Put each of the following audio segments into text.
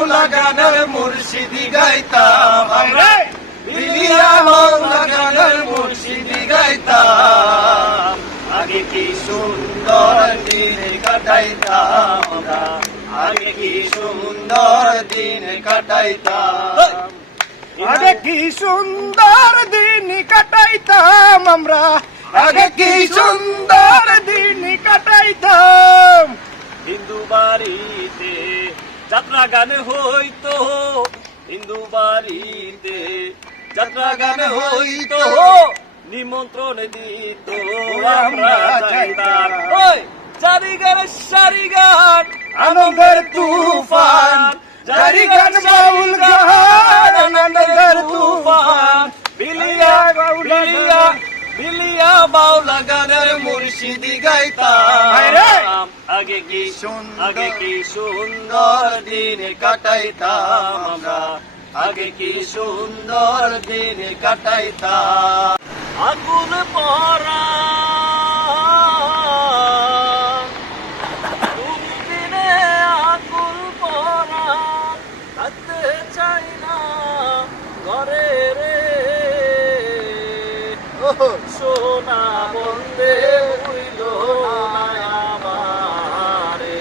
বাউলা গানের মুর্শিদি গাইতাম আমরা, বিলিয়া বাউলা গানের মুর্শিদি গাইতাম। আগে কি সুন্দর দিন কাটাইতাম আমরা, আগে কি সুন্দর দিন কাটাইতাম, আগে কি সুন্দর দিন কাটাইতাম আমরা, আগে কি সুন্দর দিন কাটাইতাম। হিন্দু বাড়িতে যাত্রা গান হইতো, হিন্দু বাড়িতে যাত্রা গান হইতো, নিমন্ত্রণ দিত আমরা যাইতাম। জারি গান সারি গান আনন্দের তুফান, জারি গান বাউল গান আনন্দের তুফান। বিলিয়া বিলিয়া বিলিয়া বাউলা গানের মুর্শিদি গাইতাম। আগে কি সুন্দর দিন কাটাইতাম আমরা, আগে কি সুন্দর দিন কাটাইতাম। আগুন পরা তুমি দিনে আগুন পরা, থাকতে চাই না ঘরে রে, সোনা বন্দে হইল না আমারে।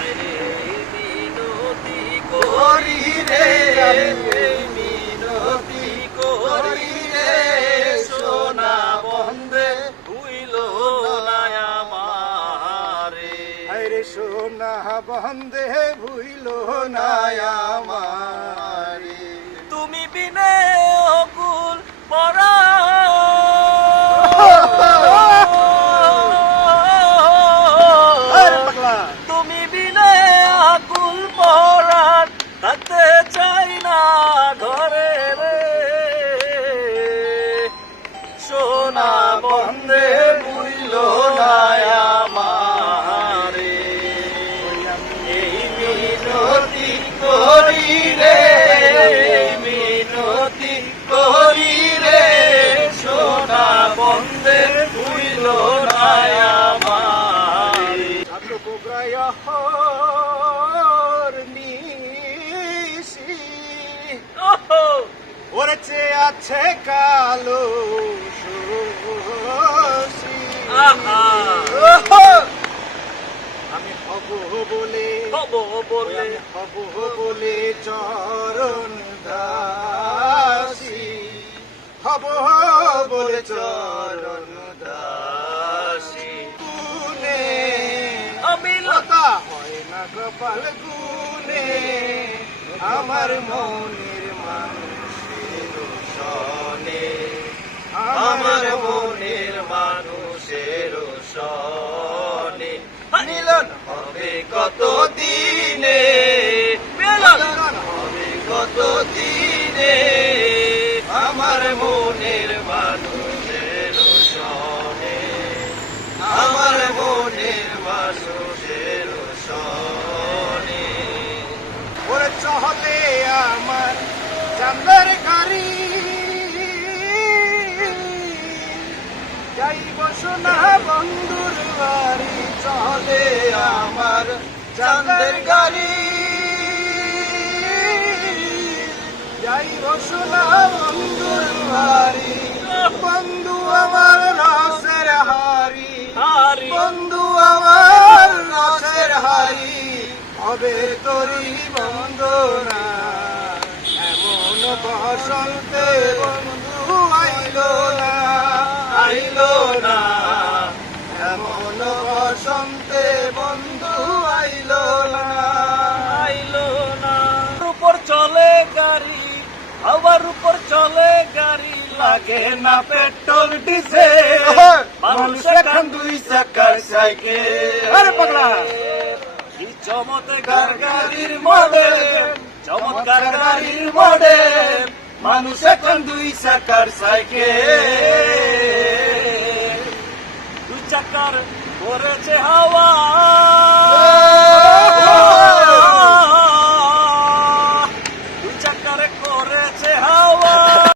আরে মিনতি করি রে, মিনতি করি রে, সোনা বন্দে হইল না আমারে। আরে সোনা বন্দে ভুইল না আমারে। তুমি বিনে অকুল পরা, তুমি বিনে আকুল পরা, থাকতে চাই না ঘরে রে, সোনা বন্দে ভুইল না আমারে। এই মিনতি করি রে, মিনতি করি রে, সোনা বন্দে ভুইল না আমারে। ওরে চেয়ে আছে কালো শশী। আমি হব বলে হব বলে চরণ দাসী, হব বলে চরণ দাসী। গুনে আমি লতা হয় না কপাল গুনে, আমার মনের মানুষের সনে, আমার আমার মনের মানুষের সনে, মিলন হবে কত দিনে, মিলন হবে কত দিনে, আমার মনের মানুষের সনে, আমার মনের মানুষের সনে। ওরে চহলে আমার চান্দের গাড়ি, যাইব সোনা বন্ধুর বাড়ি। চলে আমার চাঁদের গাড়ি, যাইব সোনা বন্ধুর বাড়ি। বন্ধু আমার রসের হারি, হারি বন্ধু আমার রসের হারি, হবে তোরি বন্দনা। এমন বসন্তে বন্ধু আইলো না, আইলো না, এমন বসন্তে বন্ধু আইলো না, আইলো না। উপর চলে গাড়ি, আবার উপর চলে গাড়ি, লাগে না পেট্রোল ডিজেল, মানুষ এখন দুই চাকার সাইকেল। আরে পাগলা, কি চমৎকার গাড়ির মডেল, চমৎকার গাড়ির মডেল, মানুষ এখন দুই চাকার সাইকেল। দুই চাকার করেছে হাওয়া,